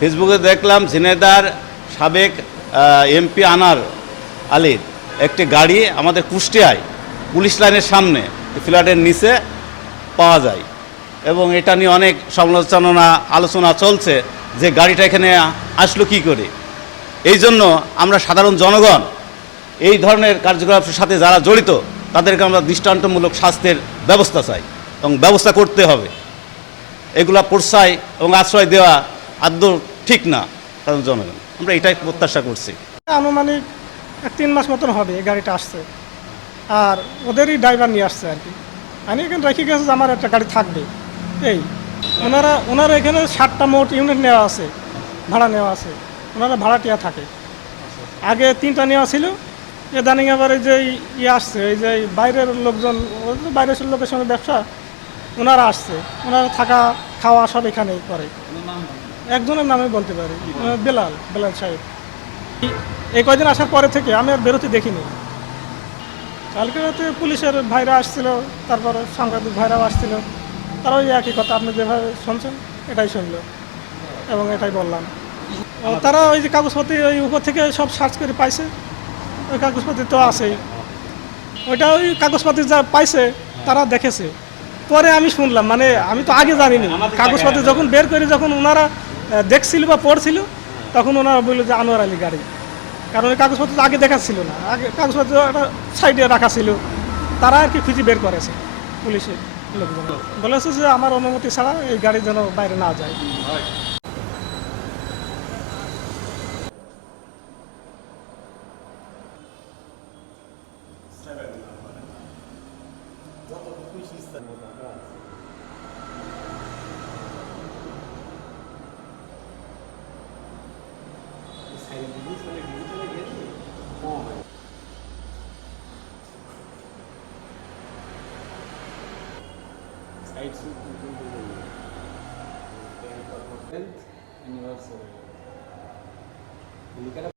ফেসবুকে দেখলাম ঝিনেদার সাবেক এমপি আনার আলীর একটি গাড়ি আমাদের কুষ্টিয়ায়, পুলিশ লাইনের সামনে ফ্ল্যাটের নিচে পাওয়া যায়। এবং এটা নিয়ে অনেক সমালোচনা, আলোচনা চলছে যে গাড়িটা এখানে আসলো কি করে। এই জন্য আমরা সাধারণ জনগণ, এই ধরনের কার্যকলাপের সাথে যারা জড়িত, তাদেরকে আমরা দৃষ্টান্তমূলক স্বাস্থ্যের ব্যবস্থা চাই এবং ব্যবস্থা করতে হবে। এগুলা প্রশ্রয় এবং আশ্রয় দেওয়া আদৌ ঠিক না সাধারণ জনগণ। আমরা এটাই প্রত্যাশা করছি। আনুমানিক এক তিন মাস মতন হবে এই গাড়িটা আসছে। আর ওদেরই ড্রাইভার নিয়ে আসছে আর কি। আমি এখানে রেখে গেছে যে আমার একটা গাড়ি থাকবে। এই, ওনারা ওনারা এখানে ষাটটা মোট ইউনিট নেওয়া আছে, ভাড়া নেওয়া আছে। ওনারা ভাড়াটিয়া থাকে। আগে তিনটা নেওয়া ছিল। ইদানিং আবার এই যে ইয়ে আসছে, এই যে বাইরের লোকজন বাইরের লোকের সঙ্গে ব্যবসা, ওনারা আসছে। ওনারা থাকা, খাওয়া সব এখানেই করে। একজনের নামে বলতে পারি বেলাল বেলাল সাহেব। এই কয়দিন আসার পরে থেকে আমি আর বেরোতে দেখিনি। কালকে রাতে পুলিশের ভাইরা আসছিল, তারপরে সাংবাদিক ভাইরাও আসছিল। তারা ওই একই কথা, আপনি যেভাবে শুনছেন, এটাই শুনলো এবং এটাই বললাম। তারা ওই যে কাগজপত্র, ওই উপর থেকে সব সার্চ করে পাইছে। ওই কাগজপত্র তো আছেই। ওইটা ওই কাগজপত্র যা পাইছে, তারা দেখেছে। পরে আমি শুনলাম মানে আমি তো আগে জানিনি। কাগজপত্র যখন বের করে, যখন ওনারা দেখছিল বা পড়ছিল, তখন ওনারা বলল যে আনোয়ার আলী গাড়ি। কারণ ওই কাগজপত্র আগে দেখা ছিল না। আগে কাগজপত্র একটা সাইডে রাখা ছিল। তারা আর কি খুঁজে বের করেছে পুলিশের লোকজন। বলেছে যে আমার অনুমতি ছাড়া এই গাড়ি যেন বাইরে না যায়। I took to do the day. Anniversary.